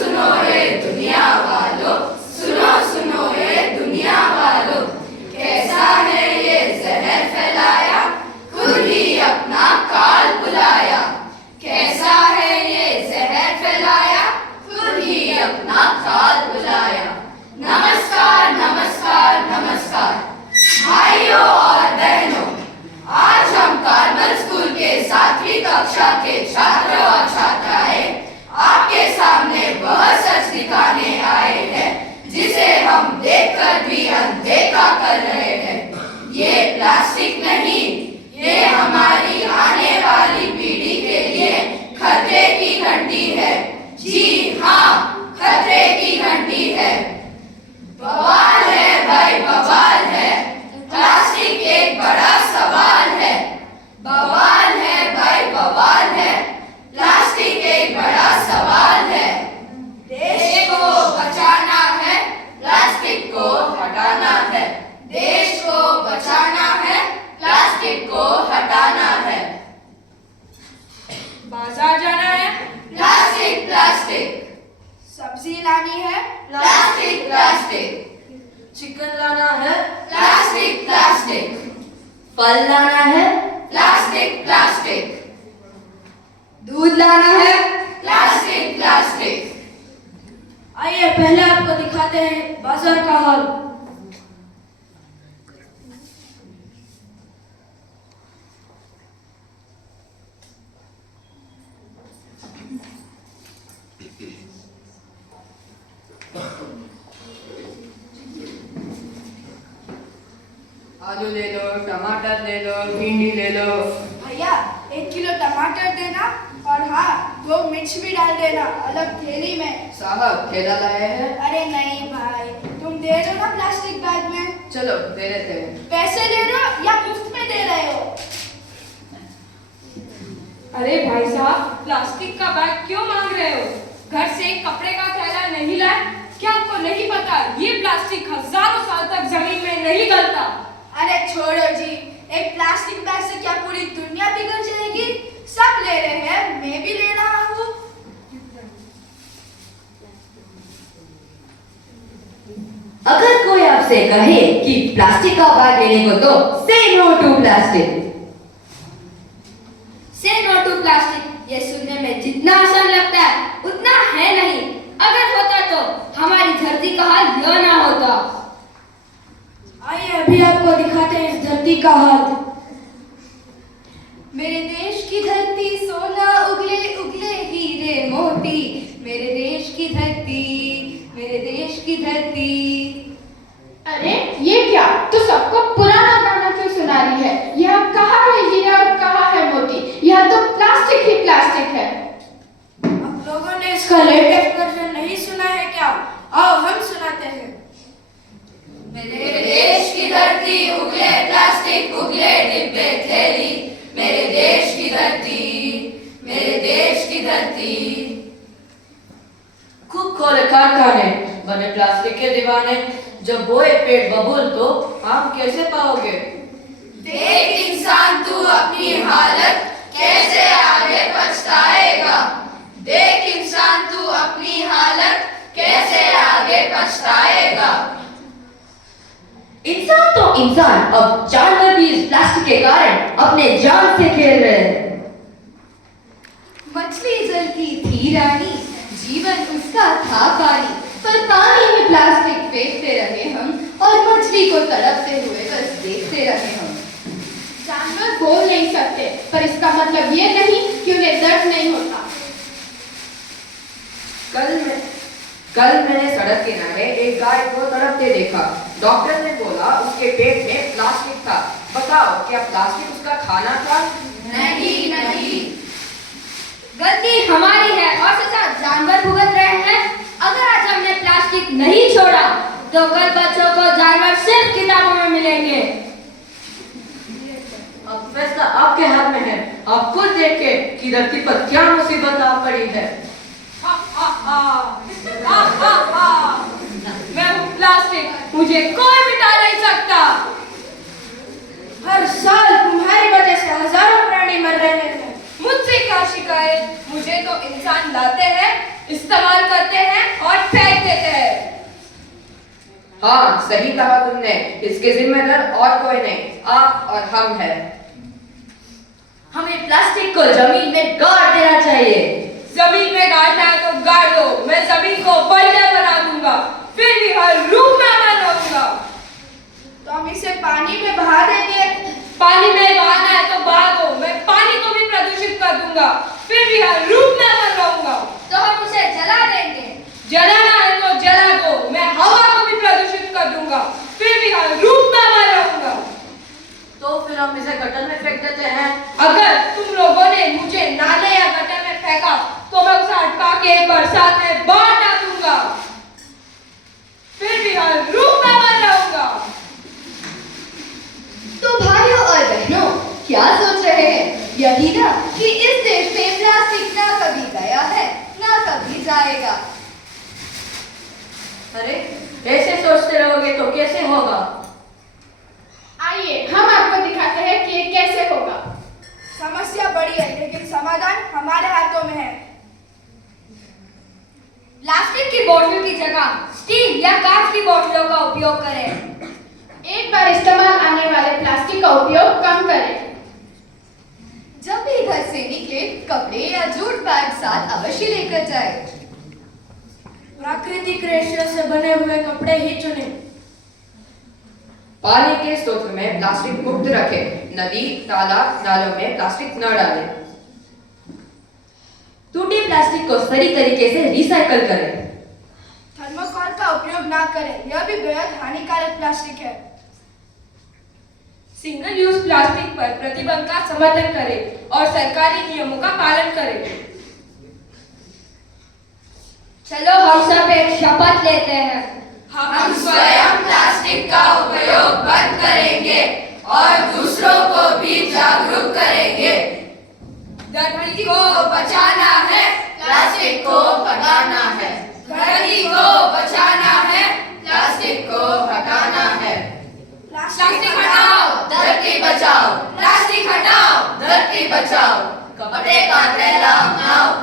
सुनो ए दुनिया वालों, सुनो सुनो ए दुनिया वालों, कैसा है ये जहर फैलाया, खुद ही अपना काल बुलाया। कैसा है ये जहर फैलाया, खुद ही अपना काल बुलाया। नमस्कार नमस्कार नमस्कार भाइयों और बहनों, आज हम कार्मल स्कूल के 7वीं कक्षा के छात्र और छात्राएं आपके सामने वह सच दिखाने आए हैं जिसे हम देखकर भी अनदेखा कर रहे हैं। ये प्लास्टिक नहीं, ये हमारी आने वाली पीढ़ी के लिए खतरे की घंटी है। जी हाँ, खतरे की घंटी है। बवाल है भाई, बवाल है, प्लास्टिक एक बड़ा सवाल है। बवाल है भाई, बवाल है, प्लास्टिक एक बड़ा सवाल है। देश को बचाना है, प्लास्टिक को हटाना है। देश को बचाना है, प्लास्टिक को हटाना है। बाजार जाना है, प्लास्टिक प्लास्टिक। सब्जी लानी है, प्लास्टिक प्लास्टिक। चिकन लाना है, प्लास्टिक प्लास्टिक। फल लाना है, प्लास्टिक प्लास्टिक। दूध लाना है, प्लास्टिक प्लास्टिक। आइए पहले आपको दिखाते हैं बाजार का हाल। आलू ले लो, टमाटर ले लो, भिंडी ले लो। भैया 1 किलो टमाटर देना और हाँ 2 मिर्च भी डाल देना अलग थैली में। साहब ठेला लाए हैं? अरे नहीं भाई, तुम दे दो ना प्लास्टिक बैग में। चलो दे देते हैं। पैसे दे रहे हो या मुफ्त में दे रहे हो? अरे भाई साहब, प्लास्टिक का बैग क्यों मांग रहे हो? घर से एक कपड़े का थैला नहीं लाए? क्या आपको नहीं पता ये प्लास्टिक हजारों साल तक जमीन में नहीं गलता? अरे छोड़ो जी, एक प्लास्टिक बैग से क्या पूरी दुनिया बिगड़ जाएगी? सब ले रहे हैं, मैं भी ले रहा हूँ। अगर कोई आपसे कहे कि प्लास्टिक का बैग लेने को तो से नो टू प्लास्टिक। से नो टू प्लास्टिक ये सुनने में जितना आसान लगता है उतना है नहीं। अगर होता तो हमारी धरती का हाल यह ना होता। आइए अभी आपको दिखाते हैं इस धरती का हाल। मेरे देश की धरती सोना उगले उगले हीरे मोती। मेरे देश की धरती, मेरे देश की धरती। अरे ये क्या, तू सबको पुराना गाना क्यों सुना रही है? यह कहाँ है हीरा और कहाँ है मोती? यह तो प्लास्टिक ही प्लास्टिक है। आप लोगों ने इसका लेटेस्ट वर्जन नहीं सुना है क्या? आओ हम सुनाते हैं। मेरे देश की धरती उगले प्लास्टिक उगले डिब्बे थैली। मेरे देश की धरती, मेरे देश की धरती। खूब खोले कारखाने, बने प्लास्टिक के दीवाने। जब बोए पेट बबूल तो आम कैसे पाओगे? देख इंसान तू अपनी हालत, कैसे आगे पछताएगा। देख इंसान तू अपनी हालत, कैसे आगे पछताएगा। इंसान तो इंसान, अब जानवर भी इस प्लास्टिक के कारण अपने जान से खेल रहे हैं। मछली जल की थी रानी, जीवन उसका था पानी। पर पानी में प्लास्टिक फेंकते रहे हम और मछली को तड़पते हुए बस देखते रहे हम। जानवर बोल नहीं सकते, पर इसका मतलब ये नहीं कि उन्हें दर्द नहीं होता। कल मैंने सड़क किनारे एक गाय को तड़पते देखा। डॉक्टर ने बोला उसके पेट में प्लास्टिक था। बताओ क्या प्लास्टिक उसका खाना था? नहीं नहीं, गलती हमारी है और सजा जानवर भुगत रहे हैं। अगर आज हमने प्लास्टिक नहीं छोड़ा तो कल बच्चों को जानवर सिर्फ किताबों में मिलेंगे। अब फैसला आपके हाथ में है। आप खुद देखें कि धरती पर क्या मुसीबत आ पड़ी है। मैं हूँ प्लास्टिक, मुझे कोई मिटा नहीं सकता। हर साल तुम्हारी वजह से हजारों प्राणी मर रहे हैं। मुझसे क्या शिकायत? मुझे तो इंसान लाते हैं, इस्तेमाल करते हैं हाँ, सही कहा तुमने। इसके जिम्मेदार और कोई नहीं, आप और हम हैं। हमें प्लास्टिक को जमीन में गाड़ देना चाहिए। जमीन में गाड़ना है तो गाड़ दो, मैं जमीन को बंजर बना दूंगा, फिर भी हर रूप में मैं रहूंगा। तो हम इसे पानी में बहा देंगे। पानी में बहाना है तो बहा दो, मैं पानी को भी प्रदूषित कर दूंगा, फिर भी हर रूप में मैं रहूंगा। तो हम उसे जला देंगे। जलाना है तो जला दो, मैं हवा को भी प्रदूषित कर दूंगा, फिर भी हर रूप में मैं रहूंगा। तो फिर हम इसे गटर में फेंक देते हैं। अगर तुम लोगों ने मुझे नाले या गटर में फेंका तो मैं उसे हटका के बरसात में बाहर डालूंगा, फिर भी हर रूप में मैं रहूंगा। तो भाइयों और बहनों, क्या सोच रहे हैं? यही ना कि इस देश में प्लास्टिक ना कभी गया है ना कभी जाएगा। अरे ऐसे सोचते रहोगे तो कैसे होगा? आइए हम आपको दिखाते हैं कि ये कैसे होगा। समस्या बड़ी है लेकिन समाधान हमारे हाथों में है। प्लास्टिक की बोतल की जगह स्टील या कांच की बोतलों का उपयोग करें। एक बार इस्तेमाल आने वाले प्लास्टिक का उपयोग कम करें। जब भी घर से निकले कपड़े या जूट बैग साथ अवश्य लेकर जाए। प्राकृतिक रेशे से बने हुए कपड़े ही चुने। पानी के स्रोत में प्लास्टिक मुक्त रखें। नदी, तालाब, नालों में प्लास्टिक न डालें। टूटे प्लास्टिक को सही तरीके से रिसाइकल करें। थर्मोकोल का उपयोग ना करें, यह भी बेहद हानिकारक प्लास्टिक है। सिंगल यूज प्लास्टिक पर प्रतिबंध का समर्थन करें और सरकारी नियमों का पालन करें। चलो हम सब एक शपथ लेते हैं। हम स्वयं प्लास्टिक का उपयोग बंद करेंगे और दूसरों को भी जागरूक करेंगे। धरती को बचाना है, प्लास्टिक को हटाना है। धरती को बचाना है, प्लास्टिक को हटाना है। प्लास्टिक हटाओ, धरती बचाओ। प्लास्टिक हटाओ, धरती बचाओ। कपड़े का थैला अपनाओ,